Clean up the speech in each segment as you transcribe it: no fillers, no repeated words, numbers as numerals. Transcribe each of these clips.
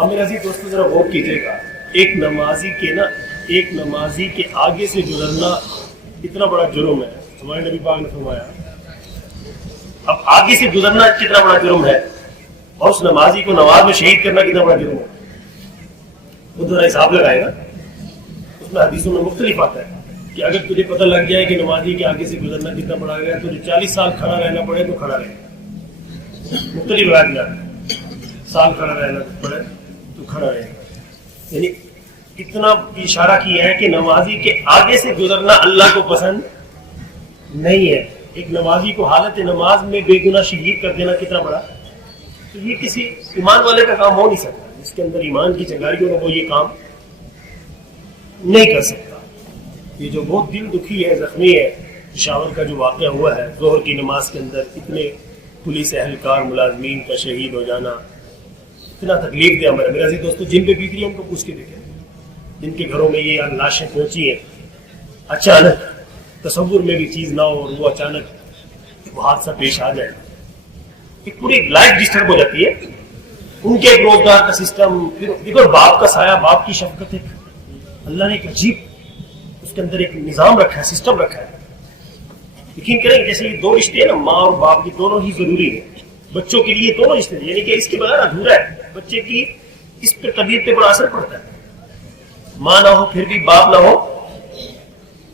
اب میرے عزیز دوستو ذرا غور کیجیے گا، ایک نمازی کے آگے سے گزرنا اتنا بڑا جرم ہے، ہمارے نبی پاک نے فرمایا۔ اب آگے سے گزرنا کتنا بڑا جرم ہے، اور اس نمازی کو نماز میں شہید کرنا کتنا بڑا جرم ہے، وہ ذرا حساب لگائے گا۔ اس میں حدیثوں میں مختلف آتا ہے کہ اگر تجھے پتہ لگ جائے کہ نمازی کے آگے سے گزرنا کتنا بڑا گیا، تجھے 40 سال کھڑا رہنا پڑے تو کھڑا رہے، مختلف روایت میں سال کھڑا رہنا پڑے تو کھڑا رہے، یعنی اتنا اشارہ کیا ہے کہ نمازی کے آگے سے گزرنا اللہ کو پسند نہیں ہے۔ ایک نمازی کو حالت نماز میں بے گناہ شہید کر دینا کتنا بڑا، تو یہ کسی ایمان والے کا کام ہو نہیں سکتا، جس کے اندر ایمان کی چنگاری ہو وہ یہ کام نہیں کر سکتا۔ یہ جو بہت دل دکھی ہے، زخمی ہے، پشاور کا جو واقعہ ہوا ہے ظہر کی نماز کے اندر، اتنے پولیس اہلکار ملازمین کا شہید ہو جانا اتنا تکلیف دہ عمل ہے۔ میرے عزیز دوستو جن پہ بیتی ہم کو پوچھ کے دیکھیں، جن کے گھروں میں یہ لاشیں پہنچی ہیں، اچانک تصور میں بھی چیز نہ ہو اور وہ اچانک وہ حادثہ پیش آ جائے، ایک پوری لائف ڈسٹرب ہو جاتی ہے، ان کے روزگار کا سسٹم، پھر دیکھو باپ کا سایہ، باپ کی شفقت، ایک اللہ نے ایک عجیب اس کے اندر ایک نظام رکھا ہے، سسٹم رکھا ہے۔ یقین کریں جیسے یہ دو رشتے ہیں نا، ماں اور باپ کی دونوں ہی ضروری ہیں بچوں کے لیے، دونوں رشتے، یعنی کہ اس کے بغیر ادھورا ہے، بچے کی اس پہ طبیعت پہ بڑا اثر پڑتا ہے، ماں نہ ہو پھر بھی، باپ نہ ہو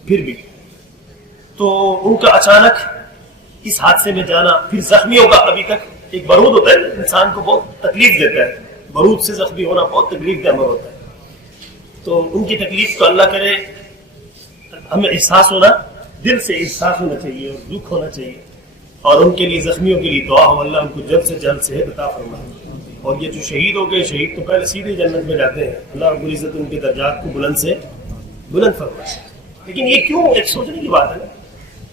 پھر بھی۔ تو ان کا اچانک اس حادثے میں جانا، پھر زخمیوں کا، ابھی تک ایک برود ہوتا ہے انسان کو بہت تکلیف دیتا ہے، برود سے زخمی ہونا بہت تکلیف دہ امر ہوتا ہے، تو ان کی تکلیف کو اللہ کرے ہمیں احساس ہونا، دل سے احساس ہونا چاہیے اور دکھ ہونا چاہیے، اور ان کے لیے زخمیوں کے لیے دعا ہو اللہ ان کو جلد سے جلد صحت عطا فرمائے، اور یہ جو شہید ہو گئے، شہید تو پہلے سیدھے جنت میں جاتے ہیں، اللہ رب العزت ان کے درجات کو بلند سے بلند فرمائے۔ لیکن یہ کیوں ایک سوچنے کی بات ہے نا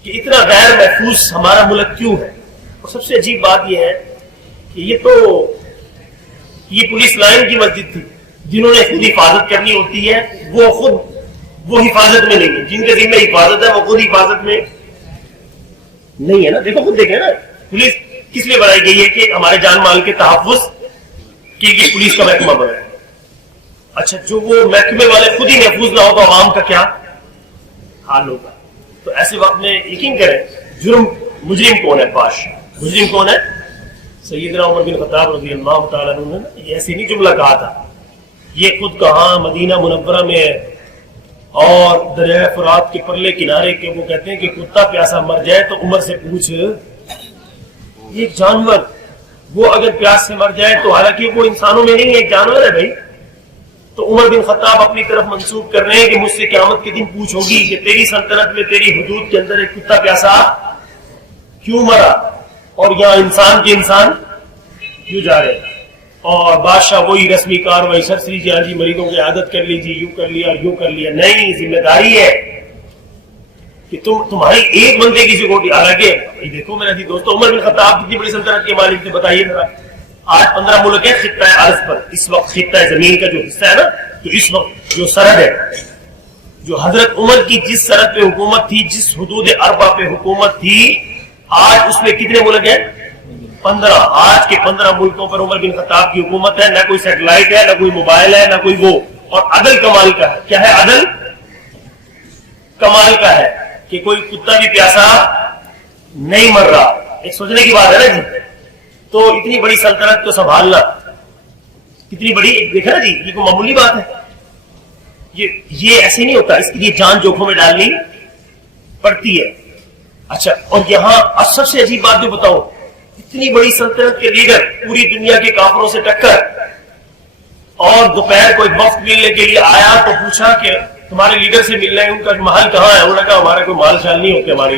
کہ اتنا غیر محفوظ ہمارا ملک کیوں ہے، اور سب سے عجیب بات یہ ہے کہ یہ پولیس لائن کی مسجد تھی، جنہوں نے خود حفاظت کرنی ہوتی ہے وہ حفاظت میں نہیں ہے، جن کے ذمہ حفاظت ہے وہ خود حفاظت میں نہیں ہے نا۔ دیکھو خود دیکھیں نا، پولیس کس لیے بنائی گئی ہے کہ ہمارے جان مال کے تحفظ کے لیے پولیس کا محکمہ بنا ہے۔ اچھا جو وہ محکمے والے خود ہی محفوظ نہ ہو تو عوام کا کیا حال ہوگا؟ تو ایسے وقت میں یقین کریں مجرم کون ہے، باش مجرم کون ہے؟ سیدنا عمر بن خطاب رضی اللہ تعالیٰ عنہ نے یہ ایسے نہیں جملہ کہا تھا، یہ خود کہاں مدینہ منورہ میں ہے، اور دریائے فرات کے پرلے کنارے کے وہ کہتے ہیں کہ کتا پیاسا مر جائے تو عمر سے پوچھ، ایک جانور وہ اگر پیاس سے مر جائے تو حالانکہ وہ انسانوں میں نہیں ہے، ایک جانور ہے بھائی، تو عمر بن خطاب اپنی طرف منسوب کر رہے ہیں کہ مجھ سے قیامت کے دن پوچھ ہوگی کہ تیری سلطنت میں، تیری حدود کے اندر ایک کتا پیاسا کیوں مرا، اور یہاں انسان کے انسان کیوں جا رہے ہیں، اور بادشاہ وہی رسمی کار، وہی سرسری جی، ہاں جی مریضوں کی عادت کر لیجیے، یوں کر لیا یوں کر لیا، نہیں، ذمہ داری ہے کہ تمہاری ایک بندے کی سیکورٹی، حالانکہ دیکھو میرے دوستو عمر بن خطاب کتنی بڑی سلطنت کے مالک تھے، بتائیے ذرا، آج 15 ملک ہے خطہ ارض پر، اس وقت خطہ زمین کا جو حصہ ہے نا، تو اس وقت جو سرحد ہے، جو حضرت عمر کی جس سرحد پہ حکومت تھی، جس حدود اربع پہ حکومت تھی، آج اس میں کتنے ملک ہیں؟ 15۔ آج کے 15 ملکوں پر عمر بن خطاب کی حکومت ہے، نہ کوئی سیٹلائٹ ہے، نہ کوئی موبائل ہے، نہ کوئی وہ، اور عدل کمال کا ہے، کیا ہے؟ عدل کمال کا ہے کہ کوئی کتا بھی پیاسا نہیں مر رہا۔ ایک سوچنے کی بات ہے نا جی، تو اتنی بڑی سلطنت کو سنبھالنا کتنی بڑی، دیکھا نا جی، یہ کوئی معمولی بات ہے، یہ ایسے نہیں ہوتا، اس کے لیے جان جوکھوں میں ڈالنی پڑتی ہے۔ اچھا، اور یہاں سب سے عجیب بات جو بتاؤ، اتنی بڑی سلطنت کے لیڈر پوری دنیا کے کافروں سے ٹکر، اور دوپہر کو ایک وقت ملنے کے لیے آیا تو پوچھا کہ تمہارے لیڈر سے ملنا ہے، ان کا محل کہاں ہے؟ انہوں نے کہا ہمارا کوئی مال شال نہیں ہوتے، ہمارے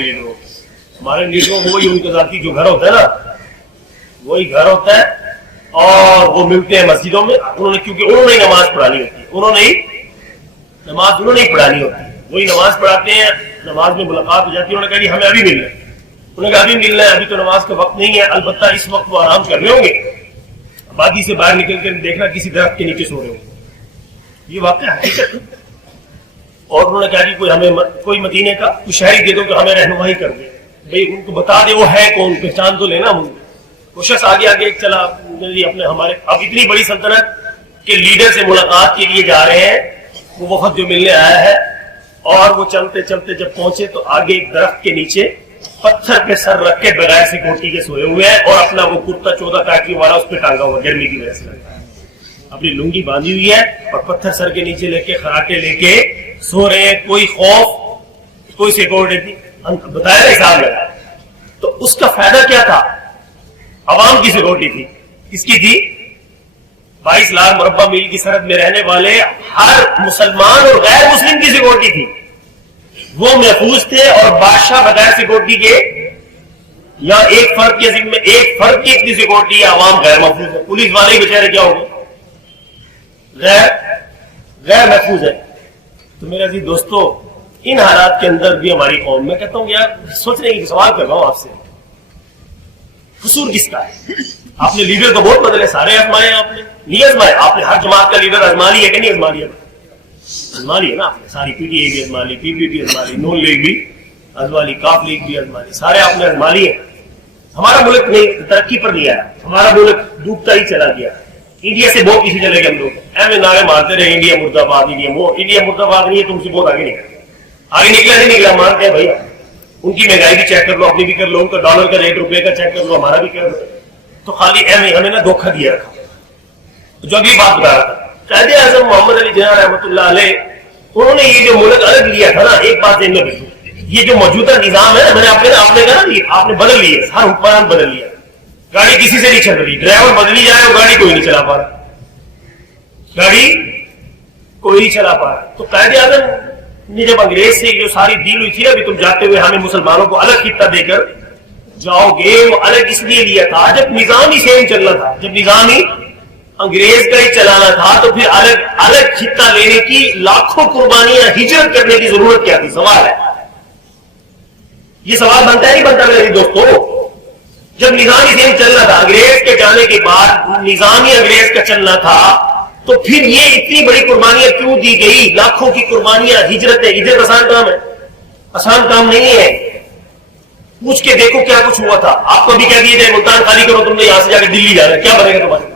لیڈروں کو وہی ان کے ذاتی جو گھر ہوتا ہے نا، وہی گھر ہوتا ہے، اور وہ ملتے ہیں مسجدوں میں، کیونکہ انہوں نے نماز پڑھانی ہوتی ہے، انہوں نے پڑھانی ہوتی ہے، وہی نماز پڑھاتے ہیں، نماز میں ملاقات ہو جاتی ہے، انہوں نے کہا جی ہمیں ابھی ملنا ہے، انہوں نے کہا ابھی ملنا ہے، ابھی تو نماز کا وقت نہیں ہے، البتہ اس وقت وہ آرام کر رہے ہوں گے، آبادی سے باہر نکل کر دیکھنا کسی درخت کے نیچے سو رہے ہوں گے، یہ واقعہ حقیقت ہے۔ اور انہوں نے کہا جی کوئی مدینے کا کوئی شہری دے دو کہ ہمیں رہنمائی کر دے، بھائی ان کو بتا دے وہ ہے کون، پہچان تو لینا ہم، وہ شخص آگے ایک چلا، اپنے ہمارے اب اتنی بڑی سلطنت کہ لیڈر سے ملاقات کے لیے جا رہے ہیں، وہ وفد جو ملنے آیا ہے، اور وہ چلتے چلتے جب پہنچے تو آگے ایک درخت کے نیچے پتھر پہ سر رکھ کے بغیر سیکورٹی کے سوئے ہوئے ہیں، اور اپنا وہ کرتا 14 ٹاکی والا اس پہ ٹانگا ہوا گرمی کی وجہ سے، اپنی لنگی باندھی ہوئی ہے اور پتھر سر کے نیچے لے کے خراٹے لے کے سو رہے ہیں، کوئی خوف کوئی سیکورٹی بتایا حساب لگا۔ تو اس کا فائدہ کیا تھا؟ عوام کی سیکورٹی تھی، کس کی تھی؟ 22 لاکھ مربع میل کی سرحد میں رہنے والے ہر مسلمان اور غیر مسلم کی سیکورٹی تھی، وہ محفوظ تھے، اور بادشاہ بغیر سیکورٹی کے یا ایک فرد کے ذمہ ایک فرد کی اتنی سیکورٹی ہے، عوام غیر محفوظ ہے، پولیس والے ہی بیچارے کیا ہو گئے، غیر محفوظ ہے۔ تو میرے عزیز دوستو، ان حالات کے اندر بھی ہماری قوم، میں کہتا ہوں یار سوچنے کی سوال کر رہا ہوں آپ سے، قصور کس کا ہے؟ آپ نے لیڈر تو بہت بدلے، سارے آزمائے آپ نے، نہیں آزمائے؟ آپ نے ہر جماعت کا لیڈر آزما لی ہے کہ نہیں آزما لیا؟ آزما لی ہے نا آپ نے، ساری پی ٹی اے بھی آزما لی، پی پی پی آزما لی، نون لیگ بھی آزما لی، کاف لیگ بھی آزما لی، سارے آپ نے آزما لیے۔ ہمارا ملک نہیں ترقی پر نہیں آیا، ہمارا ملک ڈوبتا ہی چلا گیا، انڈیا سے بہت پیچھے چلے گئے ہم لوگ، ایویں نعرے مارتے رہے انڈیا مرد آباد، انڈیا مرد آباد نہیں ہے، تم سے بہت آگے نکلا، آگے نکلا نہیں نکلا، مانتے ہیں بھائی، ان کی مہنگائی بھی چیک کر لو، اپنی بھی کر لو، ان کا ڈالر کا ریٹ روپے کا چیک کر لو، ہمارا بھی کر لو۔ تو خالی ایویں ہمیں نا دھوکہ دیا رکھا۔ جو اگلی بات بتا رہا تھا، قائد اعظم محمد علی جناح رحمۃ اللہ علیہ، انہوں نے یہ جو ملک الگ لیا تھا نا، ایک بات ذہن میں رکھو، یہ جو موجودہ نظام ہے نا، میں نے آپ نے کہا نا، آپ نے بدل لیے، ہر حکمران بدل لیا، گاڑی کسی سے نہیں چل رہی، ڈرائیور بدلی جائے وہ گاڑی کوئی نہیں چلا پا رہا، گاڑی کوئی نہیں چلا پا رہا۔ تو قائد اعظم نے جب انگریز سے جو ساری ڈیل ہوئی تھی، ابھی تم جاتے ہوئے ہمیں مسلمانوں کو الگ خطہ دے کر جاؤ گے، وہ الگ اس لیے لیا تھا جب نظام ہی سیم چلنا تھا، جب نظام ہی انگریز کا ہی چلانا تھا، تو پھر الگ خطہ لینے کی لاکھوں قربانیاں ہجرت کرنے کی ضرورت کیا تھی؟ سوال ہے، یہ سوال بنتا ہے نہیں بنتا میرے دوستو؟ جب نظام ہی سیم چلنا تھا، انگریز کے جانے کے بعد نظام ہی انگریز کا چلنا تھا، تو پھر یہ اتنی بڑی قربانیاں کیوں دی گئی؟ لاکھوں کی قربانیاں، ہجرت ہے، ہجرت آسان کام ہے؟ آسان کام نہیں ہے۔ پوچھ کے دیکھو کیا کچھ ہوا تھا، آپ کو بھی کہہ دیا جائے ملتان خالی کرو، تم نے یہاں سے جا کے دلی جانا ہے، کیا بنے گا تمہارے؟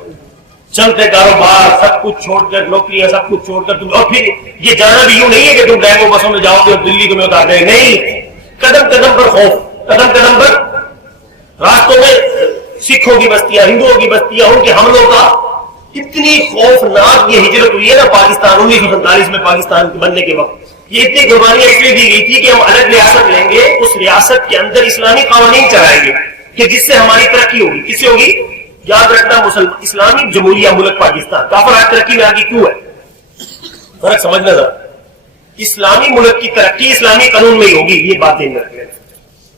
چلتے کاروبار سب کچھ چھوڑ کر، نوکریاں سب کچھ چھوڑ کر تم، اور پھر یہ جانا بھی یوں نہیں ہے کہ تم ڈیمو بسوں میں جاؤ گے اور دلی تمہیں اتار دیں، نہیں، قدم قدم پر خوف، قدم قدم پر راستوں میں سکھوں کی بستیاں، ہندوؤں کی بستیاں، ان کے حملوں کا اتنی خوفناک یہ ہجرت ہوئی ہے نا پاکستان 1947 میں پاکستان بننے کے وقت، یہ اتنی قربانیاں اس لیے دی گئی تھی کہ ہم الگ ریاست لیں گے، اس ریاست کے اندر اسلامی قوانین چلائیں گے کہ جس سے ہماری ترقی ہوگی۔ کس سے ہوگی؟ یاد رکھنا، مسلمان اسلامی جمہوریہ ملک پاکستان، کافر آج ترقی میں آگے کیوں ہے؟ فرق سمجھنا ذرا، اسلامی ملک کی ترقی اسلامی قانون میں ہی ہوگی، یہ بات ذہن میں رکھیں۔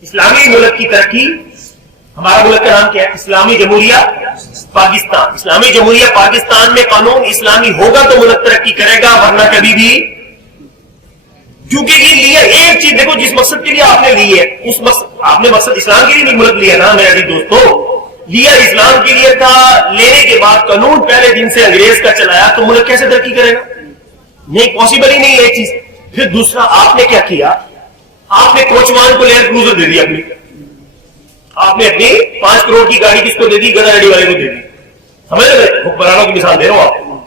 اسلامی ملک کی ترقی، ہمارا ملک کا نام کیا ہے؟ اسلامی جمہوریہ پاکستان۔ اسلامی جمہوریہ پاکستان میں قانون اسلامی ہوگا تو ملک ترقی کرے گا، ورنہ کبھی بھی، کیونکہ یہ لیا ایک چیز، دیکھو جس مقصد کے لیے آپ نے لی ہے، اس مقصد آپ نے مقصد اسلام کے لیے نہیں ملک لیا نا میرے دوستو، لیا اسلام کے لیے تھا۔ لینے کے بعد قانون پہلے دن سے انگریز کا چلایا تو ملک کیسے ترقی کرے گا؟ نہیں، پاسبل ہی نہیں ہے یہ چیز۔ پھر دوسرا آپ نے کیا کیا؟ آپ نے کوچوان کو لینڈ کروزر دے دی، اپنی آپ نے اپنی 5 کروڑ کی گاڑی کس کو دے دی؟ گدا ریڈی والے کو دے دی۔ سمجھ رہے؟ حکمرانوں کی مثال دے رہا ہوں آپ کو،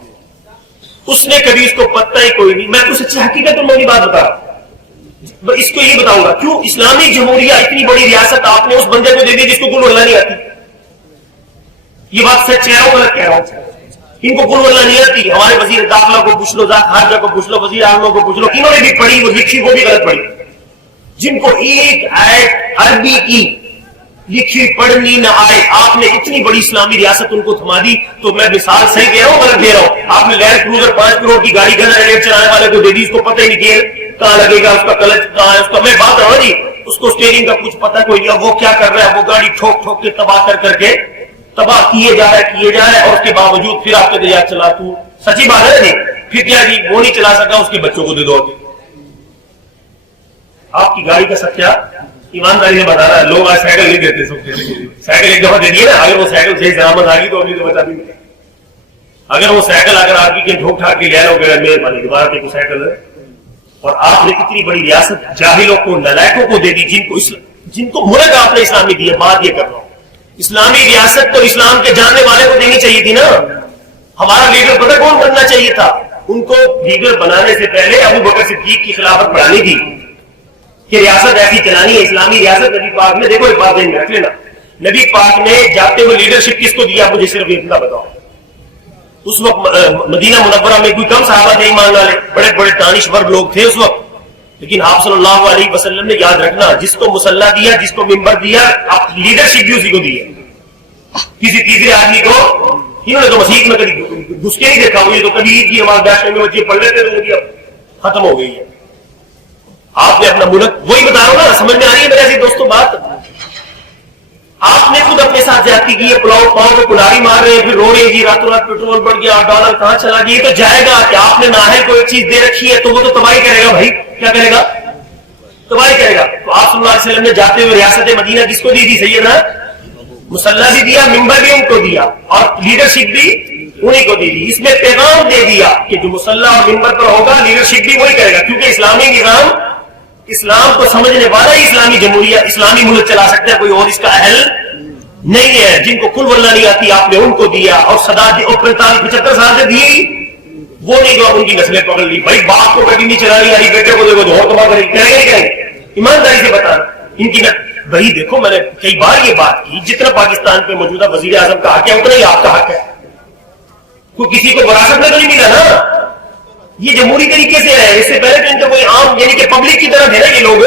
اس نے کبھی اس کو پتہ ہی کوئی نہیں۔ میں تو سچی حقیقت میں نہیں بات بتا رہا، اس کو یہ بتاؤں گا کیوں اسلامی جمہوریہ اتنی بڑی ریاست آپ نے اس بندے کو دے دی جس کو کل واللہ نہیں آتی۔ یہ بات سچ کہہ رہا ہوں غلط کہہ رہا ہوں؟ ان کو کل واللہ نہیں آتی، ہمارے وزیر داخلہ کو پوچھ لو، خارجہ کو پوچھ لو، وزیر اعظم کو پوچھ لو، انہوں نے بھی پڑھی، وہ لکھی وہ بھی غلط پڑھی۔ جن کو ایک آیت عربی کی لکھی پڑھنی نہ آئے، آپ نے اتنی بڑی اسلامی ریاست ان کو تھما دی۔ تو میں مثال صحیح دے رہا ہوں غلط دے رہا ہوں؟ آپ نے لینڈ کروزر 5 کروڑ کی گاڑی گنا ریٹ چلانے والے کو دے دی، اس کو پتہ ہی نہیں گیئر کہاں لگے گا، اس کا کلچ کہاں ہے، اس کا میں بات رہا جی، اس کو اسٹیئرنگ کا کچھ پتہ کوئی نہیں، وہ کیا کر رہا ہے، وہ گاڑی ٹھوک ٹھوک کے تباہ کر کے تباہ کیے جا رہا ہے، اور اس کے باوجود پھر آپ کہتے یار چلا تو، سچی بات ہے نہیں؟ پھر کیا جی وہ نہیں چلا سکا، اس کے بچوں کو دے دو۔ آپ کی گاڑی کا سچا ایمانداری سے بتا رہا ہے، لوگ آج سائیکل نہیں دیتے، سائیکل ایک دفعہ دے دیے نا، اگر وہ سائیکل صحیح سلامت آ گئی تو ابھی تو بتا بھی نہیں، اگر وہ سائیکل اگر آپ کی ٹھوک ٹھاک کے لے لو گے مہربانی دوبارہ دیکھو سائیکل ہے، اور آپ نے اتنی بڑی ریاست جاہلوں کو نلائکوں کو دے دی، جن کو ملک آپ نے اسلامی دیا۔ بات یہ کر رہا ہوں، اسلامی ریاست تو اسلام کے جاننے والے کو دینی چاہیے تھی نا، ہمارا لیڈر پتہ کون بننا چاہیے تھا؟ ان کو لیڈر بنانے سے پہلے ابو بکر صدیق کی خلافت بڑھانی تھی کہ ریاست ایسی چلانی ہے، اسلامی ریاست۔ نبی پاک نے، دیکھو ایک بات ذہن میں رکھ لینا، نبی پاک نے جاتے ہوئے لیڈرشپ کس کو دیا؟ مجھے صرف اتنا بتاؤ۔ اس وقت مدینہ منورہ میں کوئی کم صحابہ تھے ایمان والے، بڑے بڑے دانشور لوگ تھے اس وقت، لیکن آپ صلی اللہ علیہ وسلم نے یاد رکھنا، جس کو مصلی دیا، جس کو ممبر دیا، لیڈرشپ بھی اسی کو دی ہے۔ کسی تیسرے آدمی کو انہوں نے تو مسیح میں کبھی گھس کے نہیں دیکھا، مجھے تو کبھی عید کی نماز بیٹھنے میں بچے پڑھ لیتے تو اب ختم ہو گئی ہے۔ آپ نے اپنا ملک، وہی بتا رہا ہوں نا، سمجھ میں آ رہی ہے میرے ایسی دوستوں بات؟ آپ نے خود اپنے ساتھ زیادتی کی ہے، پلاؤ پاؤں کو کلاری مار رہے ہیں، پھر رو رہے ہیں جی راتوں رات پیٹرول بڑھ گیا، ڈالر کہاں چلا گیا۔ یہ تو جائے گا کہ آپ نے نااہل کو ایک چیز دے رکھی ہے تو وہ تو تباہی کرے گا بھائی، کیا کرے گا؟ تباہی کرے گا۔ تو آپ صلی اللہ علیہ وسلم نے جاتے ہوئے ریاست مدینہ کس کو دی تھی؟ سیدنا مصلی بھی دیا، ممبر بھی ان کو دیا، اور لیڈرشپ بھی انہیں کو دی تھی۔ اس میں پیغام دے دیا کہ جو مصلی اور ممبر پر ہوگا لیڈرشپ بھی وہی کرے گا، کیونکہ اسلامی نظام، اسلام کو سمجھنے والا ہی اسلامی جمہوریہ، اسلامی ملک چلا سکتا ہے، کوئی اور اس کا اہل نہیں ہے۔ جن کو کل واللہ نہیں آتی آپ نے ان کو دیا، اور صدا دی، اور 45-75 سال سے دی، وہ نہیں جو اب ان کی نسلیں پکڑ لی۔ بھائی باپ کو گڈی نہیں چلانی آ رہی، بیٹے کو دیکھو تو اور تباہ کرے گی، ایمانداری سے بتا ان کی بھائی دیکھو، میں نے کئی بار یہ بات کی، جتنا پاکستان پہ موجودہ وزیر اعظم کا حق ہے اتنا ہی آپ کا حق ہے۔ کوئی کسی کو وراثت میں تو نہیں ملا نا، یہ جمہوری طریقے سے ہے۔ اس سے پہلے تو ان کا کوئی عام، یعنی کہ پبلک کی طرح تھے نا یہ لوگ،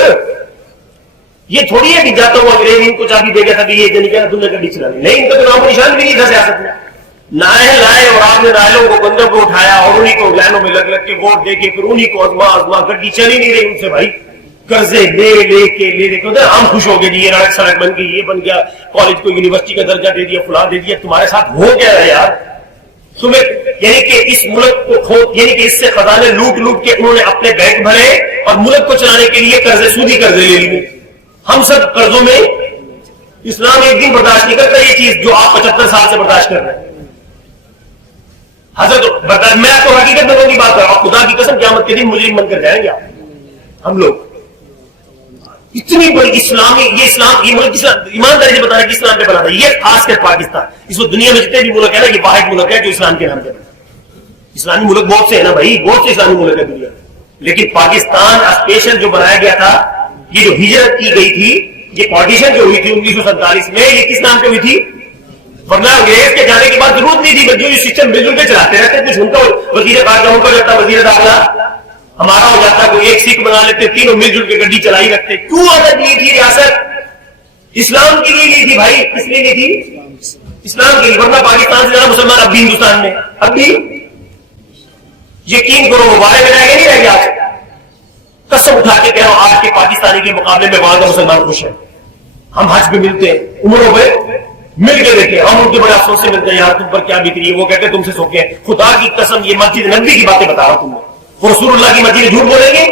یہ تھوڑی ہے کہ جاتا ہوں انگریز ان کو چابی دے گیا تھا کہ یہ نہیں کہنا تم نے گڈی چلانی، نہیں، ان کا تو نام و نشان بھی نہیں تھا سیاست میں۔ نائل لائے اور آپ نے نائلوں کو بندوں کو اٹھایا اور انہیں کو لائنوں میں لگ کے ووٹ دے کے پھر انہیں کو آزما گڈی چلی نہیں رہی ان سے، بھائی قرضے لے کے ہم خوش ہو گئے جی، یہ سڑک بن گئی، یہ بن گیا، کالج کو یونیورسٹی کا درجہ دے دیا، فلاں دے دیا۔ تمہارے ساتھ ہو گیا ہے یار تمہیں، یعنی کہ اس ملک کو یعنی کہ اس سے خزانے لوٹ کے انہوں نے اپنے بینک بھرے اور ملک کو چلانے کے لیے قرضے، سودی قرضے لے لیے۔ ہم سب قرضوں میں، اسلام ایک دن برداشت نہیں کرتا یہ چیز جو آپ 75 سال سے برداشت کر رہے ہیں۔ حضرت میں آپ کو حقیقت میں کی بات کر رہا ہوں، خدا کی قسم قیامت کے دن مجرم بن کر جائیں گے ہم لوگ۔ اتنی بڑی اسلامی، یہ اسلام، یہ ملک ایمانداری سے بتانا کہ اسلام پہ بنا تھا، یہ خاص کر پاکستان۔ اس وقت دنیا میں جتنے بھی ملک ہے نا، یہ واحد ملک ہے جو اسلام کے نام پہ بنا۔ اسلامی ملک بہت سے ہیں نا بھائی، بہت سے اسلامی ملک ہے دنیا میں، لیکن پاکستان اسپیشل جو بنایا گیا تھا، یہ جو ہجرت کی گئی تھی، یہ پارٹیشن جو ہوئی تھی 1947 میں، یہ کس نام پہ ہوئی تھی؟ ورنہ انگریز کے جانے کے بعد ضرورت نہیں تھی، جو سسٹم مل جل کے چلاتے رہتے، کچھ ان کا وزیر خارجہ ان کا جاتا، وزیر داخلہ ہمارا ہو جاتا، کوئی ایک سکھ بنا لیتے، تینوں مل جل کے گڈی چلائی رکھتے۔ کیوں عادت لی تھی ریاست؟ اسلام کے لیے لی تھی بھائی، کس لیے لی تھی؟ اسلام کے لیے۔ ورنہ پاکستان سے زیادہ مسلمان اب بھی ہندوستان میں، اب بھی یقین کرو مبارک میں رہ گئے، نہیں رہ گیا آج۔ قسم اٹھا کے کہہ رہا ہوں، آج کے پاکستانی کے مقابلے میں وہاں کا مسلمان خوش ہے۔ ہم حج پہ ملتے ہیں، عمروں پہ مل کے دیکھتے ہیں، ہم ان کے بڑے افسوس سے ملتے ہیں، یار تم پر کیا بیت رہی ہے، وہ کہتے ہیں تم سے سوکھے ہیں۔ خدا کی قسم یہ مسجد نبوی کی باتیں بتا رہا ہوں تم کو، رسول اللہ کی مسجد جھوٹ بولیں گے؟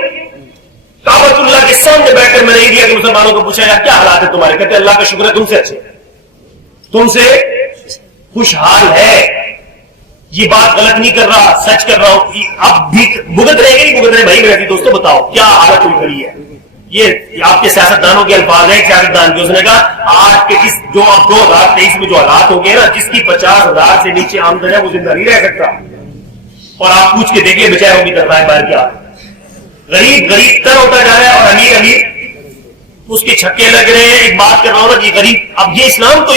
کعبۃ اللہ کے سامنے بیٹھ کر میں نے دیا کہ مسلمانوں کو پوچھا یار کیا حالات ہے تمہارے، کہتے ہیں اللہ کا شکر ہے تم سے اچھے، تم سے خوشحال ہے۔ یہ بات غلط نہیں کر رہا، سچ کر رہا ہوں۔ اب بھی بھگت رہے گا نہیں بھگت رہے بھائی میرے دوستوں، بتاؤ کیا حالت ہوئی کھڑی ہے۔ یہ آپ کے سیاستدانوں کے الفاظ ہیں، سیاستدان کے، اس نے کہا آج کے اس جو اب 2023 میں جو حالات ہو گئے نا، جس کی 50,000 سے نیچے آمدن ہے وہ زندہ نہیں رہ سکتا۔ اور آپ پوچھ کے دیکھیے بیچاروں کی تنخواہیں باہر کیا، غریب غریب تر ہوتا جا رہا ہے اور امیر امیر اس کے چھکے لگ رہے ہیں۔ ایک بات کر رہا ہوں نا جی، غریب، اب یہ اسلام تو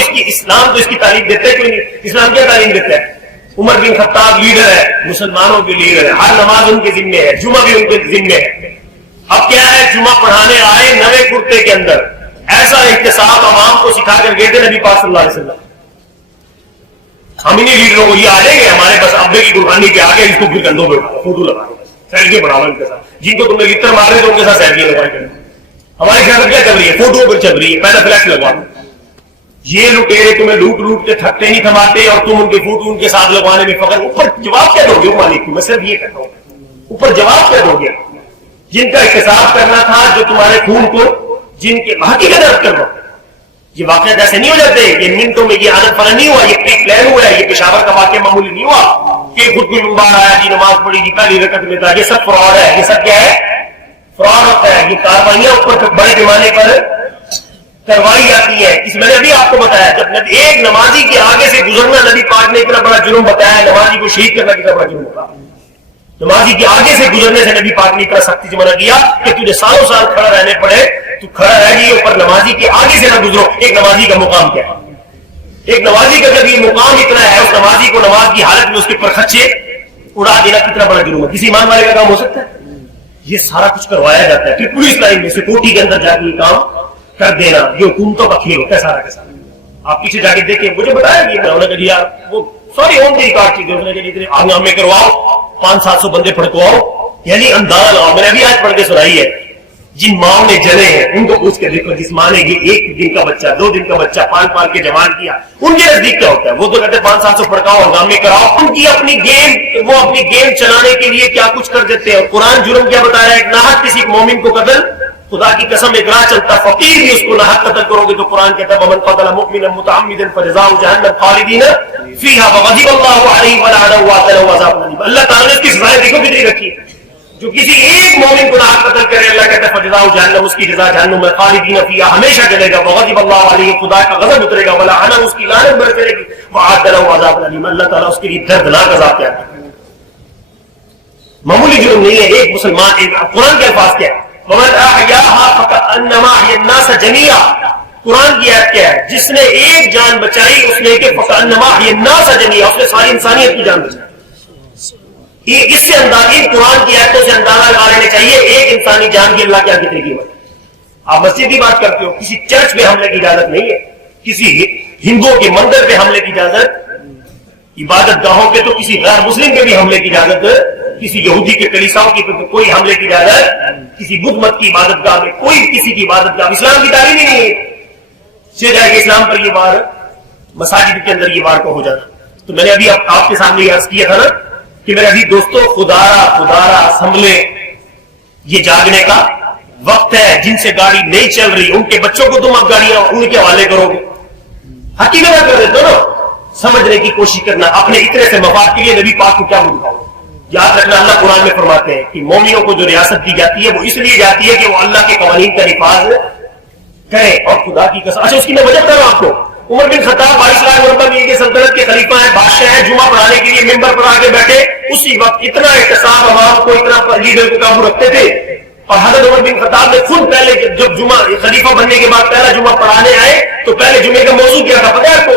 اس کی تعریف دیتا ہے، کوئی نہیں، اسلام کیا تعلیم دیتا ہے؟ عمر بن خطاب لیڈر ہے، مسلمانوں کے لیڈر ہے، ہر نماز ان کے ذمے ہے، جمعہ بھی ان کے ذمے ہے۔ اب کیا ہے، جمعہ پڑھانے آئے نئے کرتے کے اندر، ایسا احتساب عوام کو سکھا کر گئے تھے نبی پاک صلی اللہ علیہ وسلم۔ ہم انہیں لیڈروں کو یہ آ جائیں گے ہمارے بس ابے کی قربانی کے آگے، اس کو پھر کندھوں پہ اٹھاؤ، فوٹو لگاؤ، سیلفی بناؤ ان کے ساتھ، جن کو تم نے لٹر مار رہے تو ان کے ساتھ سیلفی لگوائی کریں۔ ہماری خیال کیا چل رہی ہے، فوٹو پر چل رہی ہے، پہلا فلیکس لگوا دو۔ یہ لٹیرے تمہیں لوٹ کے تھکتے نہیں تھماتے، اور تم ان کے فوٹو ان کے ساتھ لگوانے میں فخر، اوپر جواب کیا دو گے مالک کو؟ میں صرف یہ کہتا ہوں، اوپر جواب کیا دو گے؟ جن کا احتساب کرنا تھا، جو تمہارے خون کو، جن کے حقیقت درد کر رہا، یہ واقعات ایسے نہیں ہو جاتے، یہ منٹوں میں یہ عادت فن نہیں ہوا، یہ پری پلان ہوا ہے، یہ پشاور کا واقعہ معمولی نہیں ہوا کہ خود کوئی ممبار آیا جی نماز پڑھی جی پہلی رکعت میں تھا۔ یہ سب فراڈ ہے، یہ سب کیا ہے؟ فراڈ ہوتا ہے۔ یہ کاروائیاں اوپر بڑے پیمانے پر کروائی جاتی ہے. اس میں نے ابھی آپ کو بتایا جب ایک نمازی کے آگے سے گزرنا نبی پاک نے اتنا بڑا جرم بتایا, نمازی کو شہید کرنا کتنا بڑا جرم ہوگا. نمازی کے آگے سے گزرنے سے نبی پاک نے اتنا سختی سے منع کیا کہ تجھے سالوں سال کھڑا رہنے پڑے, تو کھڑا رہ گئی اوپر نمازی کے آگے سے نہ گزرو. ایک نمازی کا مقام کیا ہے؟ ایک نمازی کا جب یہ مقام اتنا ہے, اس نمازی کو نماز کی حالت میں اس کے پرخچے اڑا دینا کتنا بڑا جرم ہے. کسی ایمان والے کا کام ہو سکتا ہے؟ یہ سارا کچھ کروایا جاتا ہے. پھر پولیس لائن میں سیکورٹی کے اندر جا کے یہ کام کر دینا, یہ حکومتوں کا کھیل ہوتا ہے سارا کا سارا. آپ پیچھے جا کے دیکھیں, مجھے بتایا کہ انہوں نے کہا دیا وہ سوری ہوم کی کارڈ چیزیں, انہوں نے کہا اتنے میں کرواؤ, 500-700 بندے پھڑکواؤ, یعنی اندازہ لگاؤ. میں نے ابھی آج پڑھ کے سنائی ہے, جن ماؤں نے جنے ہیں ان کو پوچھ کے دیکھو, جس ماں نے یہ 1 دن کا بچہ 2 دن کا بچہ پال کے جوان کیا, ان کے نزدیک کیا ہوتا ہے؟ وہ تو کہتے ہیں 500-700 پھڑکاؤ, ہنگامے کراؤ. ان کی اپنی گیم, وہ اپنی گیم چلانے کے لیے کیا کچھ کر دیتے ہیں. اور قرآن جرم کیا بتایا ہے؟ ناحق کسی مومن کو قتل, خدا کی قسم ایک راہ چلتا فقیر بھی اس کو ناحق قتل کرو گے تو قرآن کہتا ہے ومن قتل مؤمنا متعمدا فجزاؤ جہنم خالدین فیہا وغضب اللہ علیہ ولعنہ وأعد له عذابا عظیما. اللہ تعالیٰ نے اس کی سزائیں دیکھو کتنی رکھی ہے. جو کسی ایک مومن کو ناحق قتل کرے, اللہ کہتا ہے فجزاؤ جہنم, اس کی جزا جہنم میں خالدین فیہا, ہمیشہ جلے گا. وغضب اللہ علیہ, خدا کا غضب اترے گا. ولعنہ, اس کی لعنت برسے گی. وأعد له عذابا عظیما, اللہ تعالیٰ اس کے لیے دردناک عذاب تیار کرے گا. معمولی جرم نہیں ہے. ایک مسلمان, ایک قرآن کے الفاظ کیا ہے؟ وَمَنْ أَحْيَاهَا فَكَأَنَّمَا أَحْيَا النَّاسَ جَمِيعًا. قرآن کی آیت کیا ہے؟ جس نے ایک جان بچائی اس نے کہ فَكَأَنَّمَا أَحْيَا النَّاسَ جَمِيعًا, اس نے ساری انسانیت کی جان بچائی. اس سے اندازہ, قرآن کی آیتوں سے اندازہ لگا لینا چاہیے ایک انسانی جان کی اللہ کیا کتنے قیمت ہے. آپ مسجد کی بات کرتے ہو, کسی چرچ پہ حملے کی اجازت نہیں ہے, کسی ہندوؤں کے مندر پہ حملے کی اجازت, عبادت گاہوں کے تو کسی غیر مسلم پہ بھی حملے کی اجازت, کسی یہودی کے کلیساؤں کی کوئی حملے کی اجازت, کسی بدھ مت کی عبادت گاہ میں کوئی کسی کی عبادت گاہ, اسلام کی تعلیم ہی نہیں ہے. سے جائے کہ اسلام پر یہ وار, مساجد کے اندر یہ وار کو ہو جانا. تو میں نے ابھی آپ کے سامنے یہ عرض کیا تھا نا کہ میرے ابھی دوستوں, خدارا سنبھلے, یہ جاگنے کا وقت ہے. جن سے گاڑی نہیں چل رہی ان کے بچوں کو تم اب گاڑیاں ان کے حوالے کرو گے, حقیقت کر دیتے ہو نا. سمجھنے کی کوشش کرنا, اپنے اتنے سے مفاد کے لیے نبی پاک کو کیا دکھاؤ. یاد رکھنا, اللہ قرآن میں فرماتے ہیں کہ مومنوں کو جو ریاست دی جاتی ہے وہ اس لیے جاتی ہے کہ وہ اللہ کے قوانین کا نفاذ کرے. اور خدا کی قسم, اچھا اس کی میں وجہ کروں آپ کو, عمر بن خطاب 22 لاکھ مرتبہ کی سلطنت کے خلیفہ ہیں, بادشاہ ہیں, جمعہ پڑھانے کے لیے ممبر پر آ کے بیٹھے. اسی وقت اتنا احتساب عوام کو, اتنا لیڈر کو قابو رکھتے تھے. اور حضرت عمر بن خطاب نے خود پہلے جب جمعہ خلیفہ بننے کے بعد پہلا جمعہ پڑھانے آئے تو پہلے جمعے کا موضوع کیا تھا پتہ ہے آپ کو؟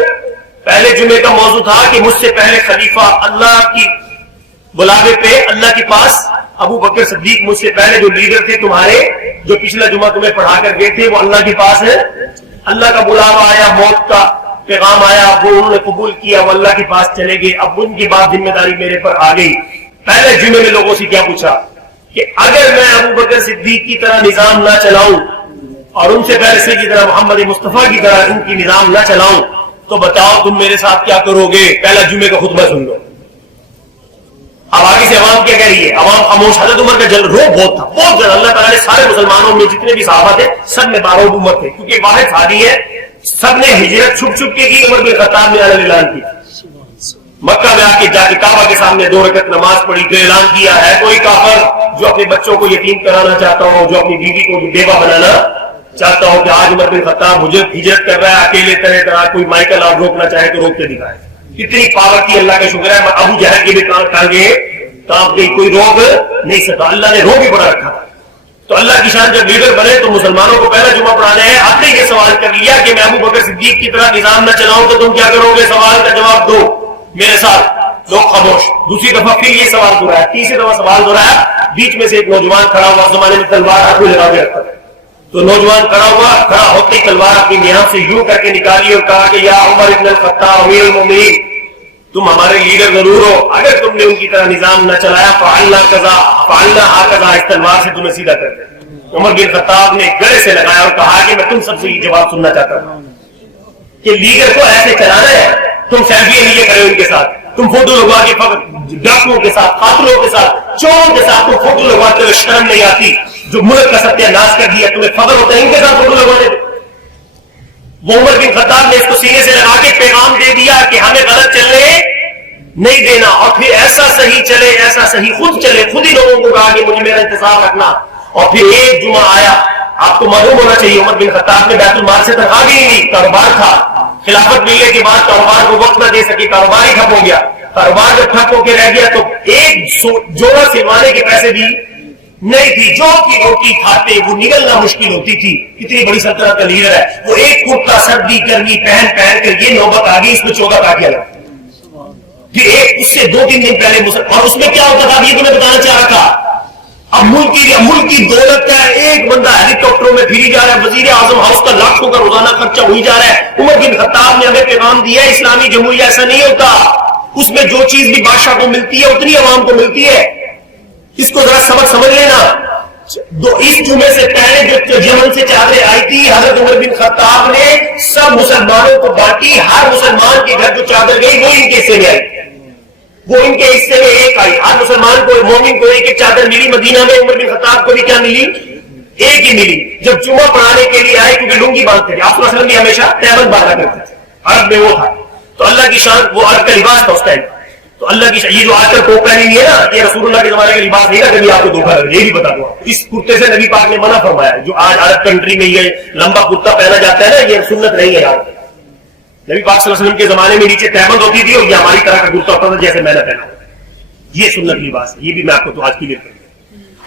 پہلے جمعے کا موضوع تھا کہ مجھ سے پہلے خلیفہ اللہ کی بلاوے پہ اللہ کے پاس ابو بکر صدیق, مجھ سے پہلے جو لیڈر تھے تمہارے, جو پچھلا جمعہ تمہیں پڑھا کر گئے تھے, وہ اللہ کے پاس ہے. اللہ کا بلاوا آیا, موت کا پیغام آیا, وہ انہوں نے قبول کیا, وہ اللہ کے پاس چلے گئے. اب ان کی بات ذمہ داری میرے پر آ گئی. پہلے جمعے میں لوگوں سے کیا پوچھا کہ اگر میں ابو بکر صدیق کی طرح نظام نہ چلاؤں اور ان سے پہلے سیدنا محمد مصطفیٰ کی طرح ان کی نظام نہ چلاؤں تو بتاؤ تم میرے ساتھ کیا کرو گے. پہلا جمعے کا خطبہ سن لو. اب آگے سے عوام کیا کہہ رہی ہے؟ عوام خاموش. حضرت عمر کا جل روح بہت تھا, بہت زیادہ. اللہ تعالیٰ نے سارے مسلمانوں میں جتنے بھی صحابہ تھے سب میں 12 عمر تھے, کیونکہ واحد صحابی ہے. سب نے ہجرت چھپ چھپ کے کی. عمر بن خطاب نے اعلان کی, مکہ میں آ کے جا کے کعبہ کے سامنے 2 رکعت نماز پڑھی, تو اعلان کیا ہے کوئی کافر جو اپنے بچوں کو یتیم کرانا چاہتا ہو, جو اپنی بیوی کو بیوہ بنانا چاہتا ہو, کہ آج عمر بن خطاب ہجرت کر رہا ہے اکیلے طرح کوئی مائیکل اور روکنا چاہے تو روک کے دکھائے. کتنی پاور کی اللہ کا شکر ہے. ابو جہل کے بھی ٹانگے کام گئی, کوئی روک نہیں سکا. اللہ نے روک بھی بڑا رکھا تھا. تو اللہ کی شان جب لیڈر بنے تو مسلمانوں کو پہلا جمعہ پڑھانے ہیں. آپ نے یہ سوال کر لیا کہ میں ابو بکر صدیق کی طرح نظام نہ چلاؤں تو تم کیا کرو گے؟ سوال کا جواب دو میرے ساتھ. لوگ خاموش. دوسری دفعہ پھر یہ سوال دہرایا, تیسری دفعہ سوال دہرایا. بیچ میں سے ایک نوجوان کھڑا ہوا, اس زمانے میں تلوار ہاتھ میں لگا کے رکھتا تھا. تو نوجوان کھڑا ہوتے ہی تلوار اپنی نیام سے یوں کر کے نکالی اور کہا کہ یا عمر ابن الخطاب امیر المومنین, تم ہمارے لیڈر ضرور ہو, اگر تم نے ان کی طرح نظام نہ چلایا فعلنا ہکذا, اس تلوار سے تمہیں سیدھا کر دیں. عمر بن خطاب نے گلے سے لگایا اور کہا کہ میں تم سب سے یہ جواب سننا چاہتا ہوں کہ لیڈر کو ایسے چلانا ہے. تم سیلفی لیے کرے ان کے ساتھ, تم فوٹو لگوا کے ڈاکوؤں کے ساتھ, قاتلوں کے ساتھ, چوروں کے ساتھ تم فوٹو لگواتے ہوئے شرم نہیں آتی؟ جو ملک کا ستیہ ناش کر دیا تمہیں فخر ہوتا ہے ان کے ساتھ فوٹو لگوانے. وہ عمر بن خطاب نے اس کو سینے سے لگا کے پیغام دے دیا کہ ہمیں غلط چلنے نہیں دینا, اور پھر ایسا صحیح چلے, ایسا صحیح خود چلے. خود ہی لوگوں کو کہا کہ مجھے میرا انتظار رکھنا. اور پھر ایک جمعہ آیا, آپ کو معلوم ہونا چاہیے عمر بن خطاب نے بیت المال سے تنخواہ بھی نہیں لی، کاروبار تھا، خلافت ملنے کے بعد کاروبار کو وقت نہ دے سکے، کاروبار ہی ٹھپ ہو گیا، کاروبار جب ٹھپ ہو کے رہ گیا تو ایک جوڑا سلوانے کے پیسے بھی نہیں تھی، جو کی روٹی کھاتے وہ نگلنا مشکل ہوتی تھی، اتنی بڑی سلطنت کا لیڈر ہے، وہ ایک کرتا سردی گرمی پہن کر یہ نوبت آ گئی، اس میں 14 کا کیا لگا کہ ایک اس سے 2-3 دن پہلے اور اس میں کیا ہوتا تھا یہ تمہیں بتانا چاہ رہا تھا، اب ملک کی دولت ہے، ایک بندہ ہیلی کاپٹروں میں پھری جا رہا ہے، وزیر اعظم ہاؤس کا لاکھوں کا روزانہ خرچہ ہوئی جا رہا ہے۔ عمر بن خطاب نے ہمیں پیغام دیا ہے اسلامی جمہوریہ ایسا نہیں ہوتا، اس میں جو چیز بھی بادشاہ کو ملتی ہے اتنی عوام کو ملتی ہے، اس کو ذرا سبق سمجھ لینا۔ اس جمعے سے پہلے جو یمن سے چادریں آئی تھی حضرت عمر بن خطاب نے سب مسلمانوں کو بانٹی، ہر مسلمان کے گھر جو چادر گئی وہ ان کے حصے میں آئی، وہ ان کے حصے میں ایک آئی، ہر مسلمان کو مومن کو ایک ایک چادر ملی۔ مدینہ میں عمر بن خطاب کو بھی کیا ملی؟ ایک ہی ملی۔ جب جمعہ پڑھانے کے لیے آئے کیونکہ لنگی باندھتے تھے، آپ صلی اللہ علیہ وسلم بھی ہمیشہ تیمن باندھا کرتے تھے، عرب میں وہ تھا، تو اللہ کی شان وہ عرب کا لباس تھا اس ٹائم، تو اللہ کی شان یہ جو آج کل ٹوپ پہنی ہے نا یہ رسول اللہ کے زمانے کا لباس نہیں تھا، کبھی آپ کو دھوکہ لگے، یہ بھی بتا دوں اس کرتے سے نبی پاک نے منع فرمایا، جو آج عرب کنٹری میں یہ لمبا کرتا پہنا جاتا ہے نا یہ سنت نہیں ہے، یاد نبی پاک صلی اللہ علیہ وسلم کے زمانے میں نیچے تہبند ہوتی تھی اور یہ ہماری طرح کا کرتا ہوتا تھا جیسے میں نے پہنا، یہ سنت لباس ہے، یہ بھی میں آپ کو تو آج کی دیر کروں۔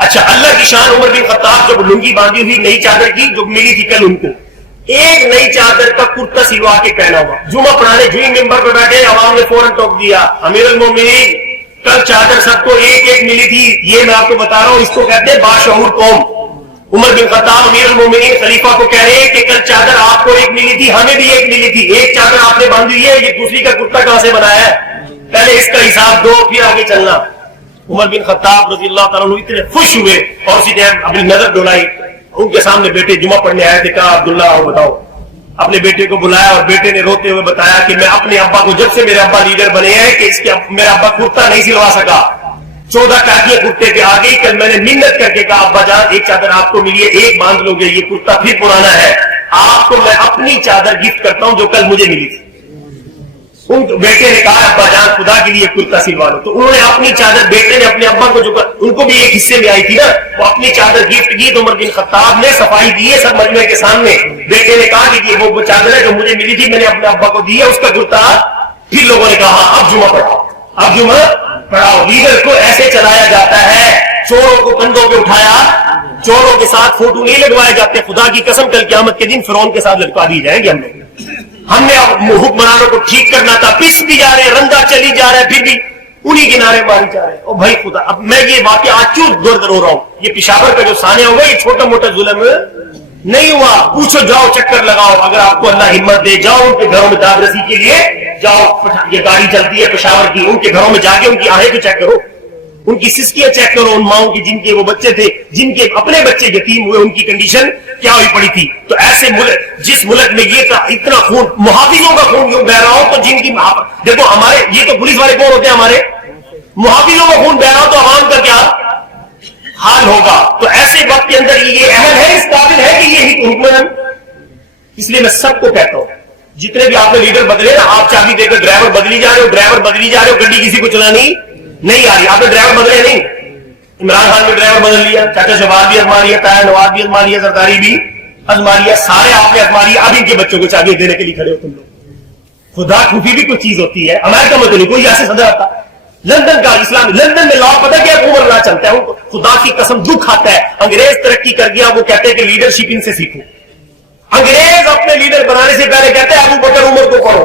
اچھا اللہ کی شان، عمر بن خطاب جب لنگی باندھی ہوئی نئی چادر کی جو ملی تھی کل ان کو، ایک نئی چادر کا کرتا سلوا کے پہنا ہوا، جمعہ پڑھانے جو ہی ممبر پہ بیٹھے عوام نے فوراً ٹوک دیا، امیر المومنین کل چادر سب کو ایک ایک ملی تھی، یہ میں آپ کو بتا رہا ہوں اس کو کہتے ہیں باشعور قوم۔ عمر بن خطاب امیر المومنین خلیفہ کو کہہ رہے ہیں کہ کل چادر آپ کو ایک ملی تھی، ہمیں بھی ایک ملی تھی، ایک چادر آپ نے باندھی ہوئی ہے، یہ دوسری کا کرتا کہاں سے بنایا ہے، پہلے اس کا حساب دو پھر آگے چلنا۔ عمر بن خطاب رضی اللہ تعالیٰ عنہ اتنے خوش ہوئے اور اسی ٹائم اپنی نظر ڈولائی، ان کے سامنے بیٹے جمعہ پڑھنے آئے تھے، کہا عبداللہ آؤ بتاؤ، اپنے بیٹے کو بلایا اور بیٹے نے روتے ہوئے بتایا کہ میں اپنے ابا کو جب سے میرے ابا لیڈر بنے ہیں کہ اس کے میرا ابا کرتا نہیں سلوا سکا، 14 ٹاکیاں کرتے کے آ گئی، کل میں نے منت کر کے کہا ابا جان ایک چادر آپ کو ملی ہے، ایک باندھ لو گے، یہ کرتا پھر پرانا ہے، آپ کو میں اپنی چادر گفٹ کرتا ہوں جو کل مجھے ملی تھی۔ ان بیٹے نے کہا ابا جان خدا کے لیے کرتا سلوا لو، تو انہوں نے اپنی چادر، بیٹے نے اپنے ابا کو جو ان کو بھی ایک حصے میں آئی تھی نا وہ اپنی چادر گفٹ کی، تو عمر بن خطاب نے صفائی دی ہے سب مجمع کے سامنے، بیٹے نے کہا کہ یہ وہ چادر ہے جو مجھے ملی تھی میں نے اپنے ابا کو دی ہے، اس کا کرتا، پھر لوگوں نے کہا اب جمعہ پڑھاؤ، اب جمعہ پڑھاؤ۔ لیڈر کو ایسے چلایا جاتا ہے، چوروں کو کندھوں پہ اٹھایا، چوروں کے ساتھ فوٹو نہیں لگوائے جاتے، خدا کی قسم کل قیامت کے دن فرعون کے ساتھ لٹکا دی جائیں گے ہم لوگ۔ ہم نے حکمرانوں کو ٹھیک کرنا تھا، پس بھی جا رہے، رندا چلی جا رہے، پھر بھی انہی کنارے ماری جا رہے۔ او بھائی خدا، اب میں یہ واقعہ آج چور دور ہو رہا ہوں، یہ پشاور کا جو سانحہ ہوگا یہ چھوٹا موٹا ظلم نہیں ہوا، پوچھو جاؤ چکر لگاؤ، اگر آپ کو اللہ ہمت دے جاؤ ان کے گھروں میں داد رسی کے لیے جاؤ، یہ گاڑی چلتی ہے پشاور کی، ان کے گھروں میں جا کے ان کی آہیں تو چیک کرو، ان کی سسکیاں چیک کرو، ان ماؤں کی جن کے وہ بچے تھے، جن کے اپنے بچے یتیم ہوئے، ان کی کنڈیشن کیا ہوئی پڑی تھی۔ تو ایسے ملک جس ملک میں یہ تھا اتنا خون، محافظوں کا خون کیوں بہ رہا ہو، تو جن کی دیکھو ہمارے یہ تو پولیس والے کون ہوتے ہیں، ہمارے محافظوں کا خون بہ رہا ہو تو عوام کا کیا حال ہوگا۔ تو ایسے وقت کے اندر یہ اہل ہے، اس قابل ہے کہ یہ حکمران، اس لیے میں سب کو کہتا ہوں جتنے بھی آپ نے لیڈر بدلے نا، آپ چابی دے کر ڈرائیور بدلی جا رہے ہو، ڈرائیور بدلی جا رہے ہو، گڈی کسی کو چلانی نہیں آ رہی، آپ نے ڈرائیور بدلے نہیں، عمران خان نے ڈرائیور بدل لیا، چاچا شہباز بھی ازما لیا، تایا نواز بھی ازما لیا، زرداری بھی ازما لیا، سارے آپ نے ازما لیا، اب ان کے بچوں کو چابی دینے کے لیے کھڑے ہو تم لوگ۔ خدا خوفی بھی کوئی چیز ہوتی ہے، امریکہ میں تو نہیں کوئی ایسے صدر آتا، لندن کا اسلام، لندن میں لا پتہ کیا عمر لا چلتا ہے، خدا کی قسم دکھ آتا ہے، انگریز ترقی کر گیا، وہ کہتے ہیں کہ لیڈرشپ ان سے سیکھو، انگریز اپنے لیڈر بنانے سے پہلے کہتے ہیں ابو بکر عمر کو پڑھو،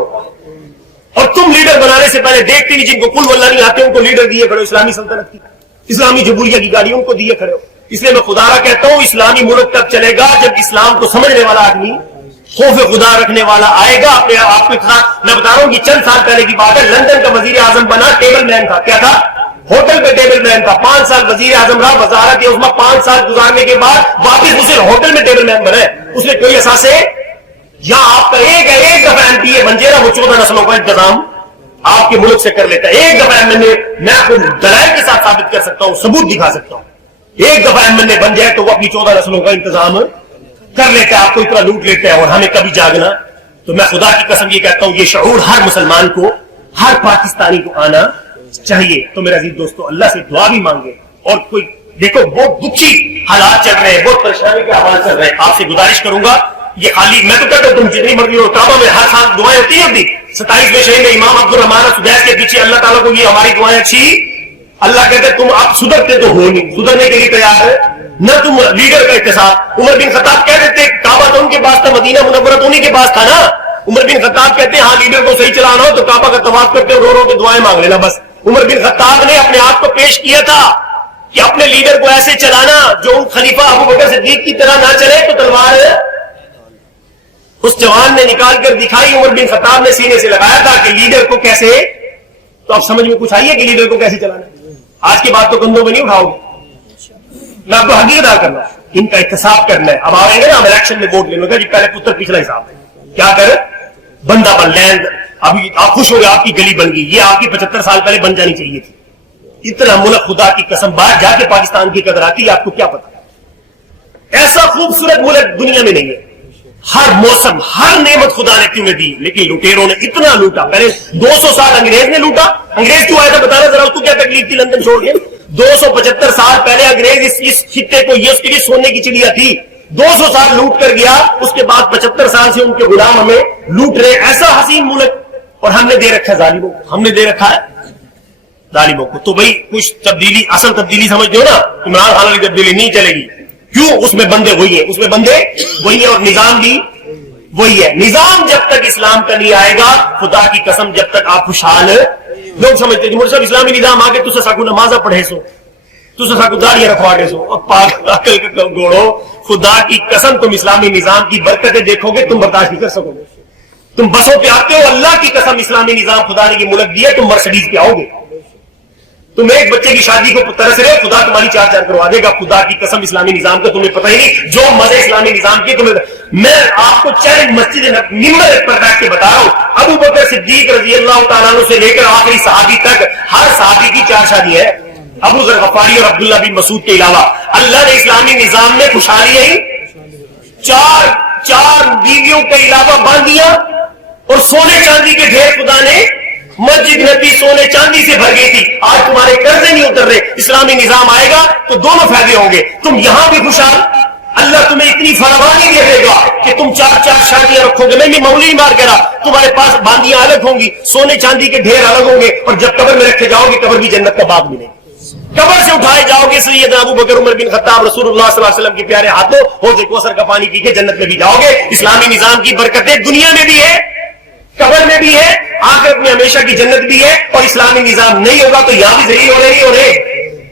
اور تم لیڈر بنانے سے پہلے دیکھتے نہیں جن کو کل واللہ نہیں آتے ان کو لیڈر دیے کھڑے ہو، اسلامی سلطنت کی، اسلامی جمہوریہ کی گاڑی ان کو دیے کھڑے ہو۔ اس لیے میں خدا را کہتا ہوں اسلامی ملک تب چلے گا جب اسلام کو سمجھنے والا آدمی، خوف خدا رکھنے والا آئے گا اپنے آپ کے ساتھ۔ میں بتا رہا ہوں کہ چند سال پہلے کی بات ہے، لندن کا وزیر اعظم بنا، ٹیبل مین تھا، کیا تھا، ہوٹل پہ ٹیبل مین تھا، 5 سال وزیر اعظم رہا، وزارت اس میں 5 سال گزارنے کے بعد واپس اسے ہوٹل میں ٹیبل مین بنا، اس نے کوئی اثاثے یا آپ کا ایک دفعہ ایم پی اے بن جائے نا، وہ 14 نسلوں کا انتظام آپ کے ملک سے کر لیتا ہے، ایک دفعہ ایم این میں آپ کو دلائل کے ساتھ ثابت کر سکتا ہوں، ثبوت دکھا سکتا ہوں، ایک دفعہ ایم این اے بن جائے تو وہ اپنی 14 نسلوں کا انتظام کر لیتا ہے، آپ کو اتنا لوٹ لیتا ہے، اور ہمیں کبھی جاگنا۔ تو میں خدا کی قسم یہ کہتا ہوں یہ شعور ہر مسلمان کو، ہر پاکستانی کو آنا چاہیے۔ تو میرے عزیز دوستو اللہ سے دعا بھی مانگے، اور کوئی دیکھو بہت دکھی حالات چل رہے ہیں, بہت پریشانی کے حالات چل رہے ہیں. آپ سے گزارش کروں گا, یہ خالی میں تو کہتا ہوں تم جتنی مرضی ہو, کعبہ میں ہر سال دعائیں ہوتی ہیں. 27ویں شہر میں امام عبد الرحمان سدیس کے پیچھے اللہ تعالیٰ کو یہ ہماری دعائیں اچھی, اللہ کہتے تم اب سدھرتے تو ہو نہیں, سدھرنے کے لیے تیار ہے نہ تم لیڈر کا احتساب. عمر بن خطاب کہہ دیتے کعبہ تو ان کے پاس تھا, مدینہ منورہ تو انہیں کے پاس تھا نا. عمر بن خطاب کہتے ہیں ہاں لیڈر کو صحیح چلانا ہو تو کعبہ کا طواف کرتے رو رو کے دعائیں مانگ لینا بس. عمر بن خطاب نے اپنے آپ کو پیش کیا تھا کہ اپنے لیڈر کو ایسے چلانا جو ان خلیفہ ابو بکر صدیق کی طرح نہ چلے تو تلوار ہے. اس جوان نے نکال کر دکھائی, عمر بن خطاب نے سینے سے لگایا تھا کہ لیڈر کو کیسے, تو اب سمجھ میں کچھ آئی ہے کہ لیڈر کو کیسے چلانا ہے. آج کی بات تو کندھوں میں نہیں اٹھاؤ گے, میں آپ کو حقیقت ادا کرنا ہے, ان کا احتساب کرنا ہے. اب آئیں گے نا ہم الیکشن میں ووٹ لینے کا, جی پہلے پتر پچھلا حساب ہے, کیا کر بندہ بن لینڈ. ابھی آپ خوش ہو گئے آپ کی گلی بن گئی, یہ آپ کی 75 سال پہلے بن جانی چاہیے تھی. اتنا ملک خدا کی قسم باہر جا کے پاکستان کی قدر آتی ہے, آپ کو کیا پتا. ایسا خوبصورت ملک دنیا میں نہیں ہے, ہر موسم ہر نعمت خدا نے تمہیں دی, لیکن لٹیروں نے اتنا لوٹا. پہلے 200 سال انگریز نے لوٹا. انگریز کیوں آیا تھا بتانا ذرا, اس کو کیا تکلیف تھی لندن چھوڑ کے. 275 سال پہلے انگریز اس خطے کو, یہ اس کے لیے سونے کی چڑیا تھی. 200 سال لوٹ کر گیا, اس کے بعد 75 سال سے ان کے غلام ہمیں لوٹ رہے. ایسا حسین ملک, اور ہم نے دے رکھا ہے ظالموں کو, ہم نے دے رکھا ہے ظالموں کو. تو بھائی کچھ تبدیلی, اصل تبدیلی سمجھتے ہو نا, عمران خان والی تبدیلی نہیں چلے گی. کیوں؟ اس میں بندے وہی ہیں, اس میں بندے وہی ہیں, اور نظام بھی وہی ہے. نظام جب تک اسلام کا نہیں آئے گا, خدا کی قسم جب تک آپ خوشحال, لوگ سمجھتے ہیں مجھے اسلامی نظام آگے تو سکو نمازہ پڑھے سو, تو سکو داڑیاں رکھواڑے سو, اور پاک عقل کا گوڑو, خدا کی قسم تم اسلامی نظام کی برکتیں دیکھو گے تم برداشت نہیں کر سکو گے. تم بسوں پہ آتے ہو, اللہ کی قسم اسلامی نظام خدا نے یہ ملک دیا, تم مرسڈیز پہ آؤ گے. تم ایک بچے کی شادی کو ترس رہے, خدا تمہاری 4 کروا دے گا. خدا کی قسم اسلامی نظام کا تمہیں پتہ ہی نہیں, جو مزے اسلامی نظام کی تمہیں. میں آپ کو چیلنج مسجد ممبر پر بیٹھ کے بتا رہا ہوں, ابو بکر صدیق رضی اللہ تعالیٰ عنہ سے لے کر آخری صحابی تک ہر صحابی کی 4 شادی ہے, ابو ذر غفاری اور عبداللہ بن مسعود کے علاوہ. اللہ نے اسلامی نظام میں خوشحالی ہی 4 بیویوں کے علاوہ باندیاں اور سونے چاندی کے ڈھیر خدا نے. مسجد نبی سونے چاندی سے بھر گئی تھی, آج تمہارے قرضے نہیں اتر رہے. اسلامی نظام آئے گا تو دونوں فائدے ہوں گے, تم یہاں بھی خوشحال, اللہ تمہیں اتنی فراوانی دے گا کہ تم 4 شادیاں رکھو گے. میں بھی مولی مار کر تمہارے پاس باندیاں الگ ہوں گی, سونے چاندی کے ڈھیر الگ ہوں گے, اور جب قبر میں رکھے جاؤ گے قبر بھی جنت کا باغ ملے گا. قبر سے اٹھائے جاؤ گے سیدنا ابو بکر عمر بن خطاب رسول اللہ صلی اللہ علیہ وسلم کے پیارے ہاتھوں, حوض کوثر کا پانی پی کے جنت میں بھی جاؤ گے. اسلامی نظام کی برکتیں دنیا میں بھی ہے, قبر میں بھی ہے, آخرت میں ہمیشہ کی جنت بھی ہے. اور اسلامی نظام نہیں ہوگا تو یہاں بھی ذلیل ہو رہے,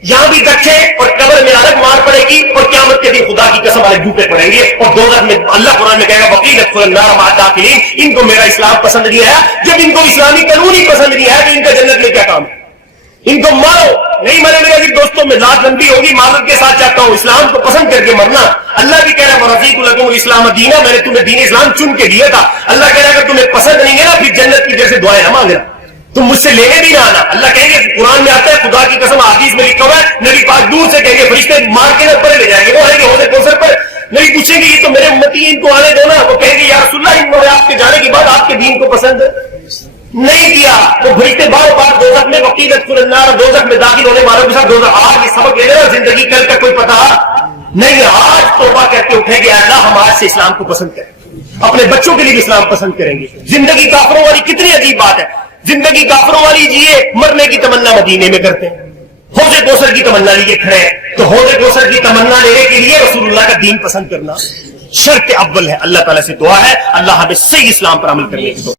یہاں بھی دکھے, اور قبر میں الگ مار پڑے گی, اور قیامت کے دن خدا کی قسم الگ جھوٹے پڑیں گے. اور دوزخ میں اللہ قرآن میں کہے گا وقیل ادخلوا النار مع الداخلین, ان کو میرا اسلام پسند نہیں ہے. جب ان کو اسلامی قانون ہی پسند نہیں ہے تو ان کا جنت میں کیا کام ہے. ان کو مارو, نہیں مرے میرے عزیز دوستوں, میں لات لمبی ہوگی معذرت کے ساتھ چاہتا ہوں, اسلام کو پسند کر کے مرنا. اللہ بھی کہہ رہا ہے ورضیت لکم الاسلام دینا, میں نے تمہیں دین اسلام چن کے دیا تھا. اللہ کہہ رہا ہے اگر تمہیں پسند نہیں ہے نا پھر جنت کی جیسے دعائیں نہ مانگنا, تم مجھ سے لینے بھی نہ آنا. اللہ کہیں گے, قرآن میں آتا ہے, خدا کی قسم حدیث میں لکھا ہوا ہے, نبی پاک دور سے کہیں گے فرشتے مار کے نہ پرے لے جائیں گے, وہ آئیں گے حوض کوثر پر, نبی پوچھیں گے یہ تو میرے امتی ہیں, ان کو آنے دو نا. وہ کہیں گے یا رسول اللہ انہوں نے آپ کے جانے کے بعد آپ کے دین کو پسند نہیں کیا. تو فرشتے بار بار دوزخ میں وقیل ادخلوا النار, دوزخ میں داخل ہونے والوں کے ساتھ دوزخ. آج یہ سبق لے رہے, زندگی کل کا کوئی پتہ نہیں. آج توبہ کر کے اٹھے گے, اللہ ہم آج سے اسلام کو پسند کریں, اپنے بچوں کے لیے بھی اسلام پسند کریں گے. زندگی کافروں والی کتنی عجیب بات ہے, زندگی کافروں والی جیے, مرنے کی تمنا مدینے میں کرتے ہیں. حوض کوثر کی تمنا لیے کھڑے ہیں, تو حوض کوثر کی تمنا لینے کے لیے رسول اللہ کا دین پسند کرنا شرط اول ہے. اللہ تعالیٰ سے دعا ہے اللہ ہمیں صحیح اسلام پر عمل کرنے کی